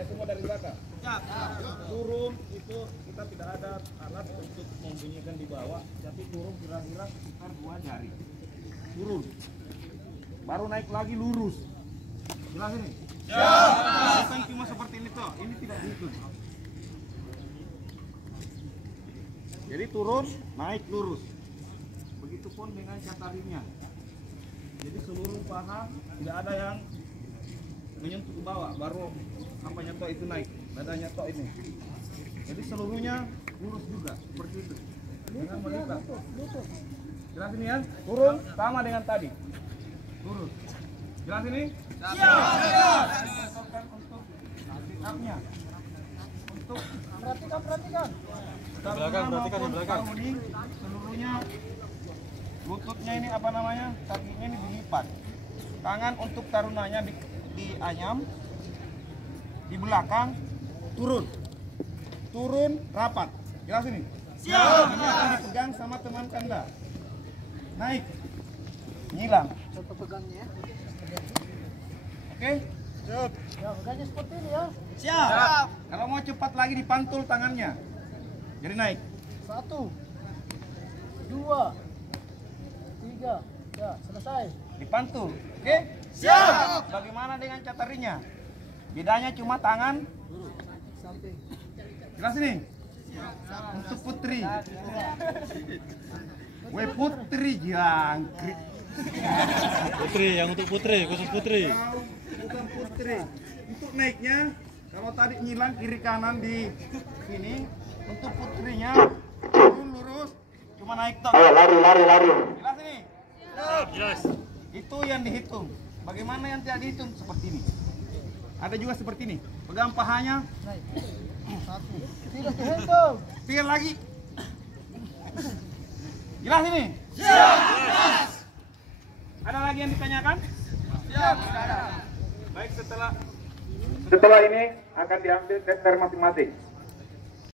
Ya, semua dari belakang. Turun itu kita tidak ada alat untuk membunyikan di bawah, tapi turun kira-kira sekitar 2 jari. Turun. Baru naik lagi lurus. Jelas ini? Bukan cuma seperti ini toh, ini tidak dihitung. Jadi turun, naik lurus. Begitupun dengan catarinya. Jadi seluruh paha tidak ada yang menyentuh ke bawah, baru apanya toh itu naik, dadanya toh ini. Jadi seluruhnya lurus juga, seperti itu. Dengan melipat. Jelas ini ya? Turun sama dengan tadi. Turun. Jelas ini? Siap. Untuk upnya. Untuk perhatikan. Perhatikan yang belakang. Seluruhnya lututnya ini apa namanya? Kakinya ini dilipat. Tangan untuk tarunanya di anyam, di belakang turun rapat. Jelas ini? Siap. Ini akan dipegang sama teman Kanda. Naik, nyilang. Contoh pegangnya. Oke? Siap. Ya, pegangnya seperti ini ya. Siap. Kalau mau cepat lagi dipantul tangannya. Jadi naik. 1, 2, 3, ya selesai. Dipantul. Oke? Siap. Bagaimana dengan catarinya? Bedanya cuma tangan Samping. jelas ini? Untuk putri. Weh putri jangkrik. Putri, yang untuk putri, khusus putri. Bukan putri. Untuk naiknya, kalau tadi nyilang kiri kanan di sini, untuk putrinya turun lurus, cuma naik tok. Lari. Jelas ini? Jelas. Itu yang dihitung. Bagaimana yang tidak dihitung? Seperti ini. Ada juga seperti ini. Pegang pahanya. Naik. 1. Tidak dihitung. Pikir lagi. Jelas ini? Ada lagi yang ditanyakan? Siap. Baik, setelah ini akan diambil tes masing-masing.